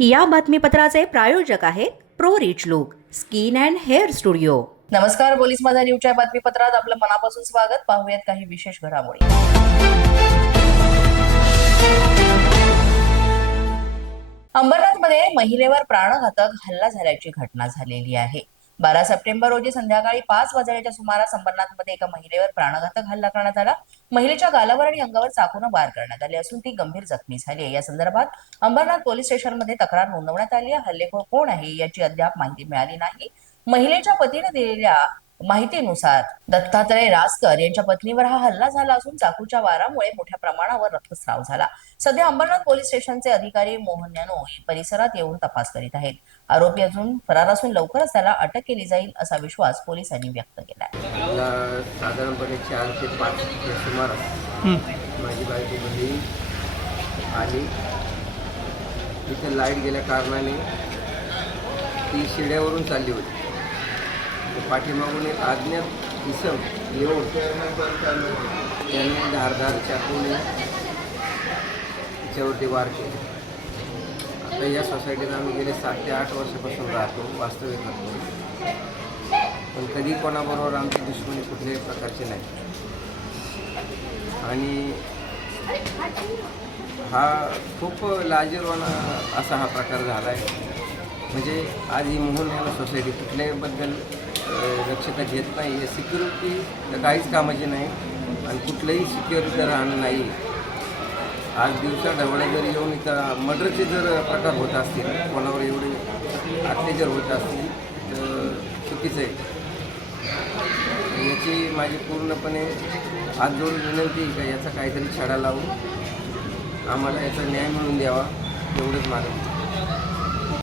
या बातमीपत्राचे प्रायोजक आहेत pro rich look skin and hair studio. नमस्कार पोलीस माझा न्यूजच्या बातमीपत्रात आपलं मनापासून स्वागत. पाहूयात काही विशेष घडामोडी. अंबरनाथमध्ये महिलेवर प्राणघातक हल्ला झाल्याची घटना झालेली आहे. बारा सप्टेंबर रोजी संध्याकाळी पाच वाजण्याच्या सुमारास अंबरनाथमध्ये एका महिलेवर प्राणघातक हल्ला करण्यात आला. महिलेच्या गालावर आणि अंगावर चाकून वार करण्यात आले असून ती गंभीर जखमी झाली आहे. या संदर्भात अंबरनाथ पोलीस स्टेशनमध्ये तक्रार नोंदवण्यात आली आहे. हल्लेखोर कोण आहे याची अद्याप माहिती मिळाली नाही. महिलेच्या पतीने दिलेल्या माहितीनुसार दत्तात्रय रासकर यांच्या पत्नीवर हा हल्ला झाला असून चाकूच्या वारामुळे मोठ्या प्रमाणावर रक्तस्राव झाला. सध्या अंबरनाथ पोलीस स्टेशनचे अधिकारी मोहन यानो परिसरात येऊन तपास करीत आहेत. आरोपी अजून फरार असून लवकरच त्याला अटक केली जाईल असा विश्वास पोलिसांनी व्यक्त केला साधारणपणे चार ते पाच माझी बायको घरी आली. इथे लाइट गेल्या कारणाने ती शिड्यावरून चालली होती. पाठीमागून एक आज्ञा इसम येऊन त्याने धारधार चाकूने त्याच्यावरती वार केले. आता या सोसायटीत आम्ही गेले सात ते आठ वर्षापासून राहतो वास्तव्य करतो. पण कधी कोणाबरोबर आमची दुश्मनी कुठल्याही प्रकारची नाही. आणि हा खूप लाजीरवाना असा हा प्रकार झाला आहे म्हणजे आज ही मोहन याला सोसायटी कुठल्याबद्दल अ, दक्षता घेत नाही. आहे सिक्युरिटी तर काहीच कामाची नाही आणि कुठलंही सिक्युरिटी राहणं नाही. आज दिवसा ढवळे जर येऊन इथं मर्डरचे जर प्रकार होत असतील कोणावर एवढे अत्याचार होत असतील तर चुकीचं आहे. याची माझी पूर्णपणे हात जोडून विनंती आहे का याचा काहीतरी छडा लावून आम्हाला याचा न्याय मिळून द्यावा एवढंच मागणं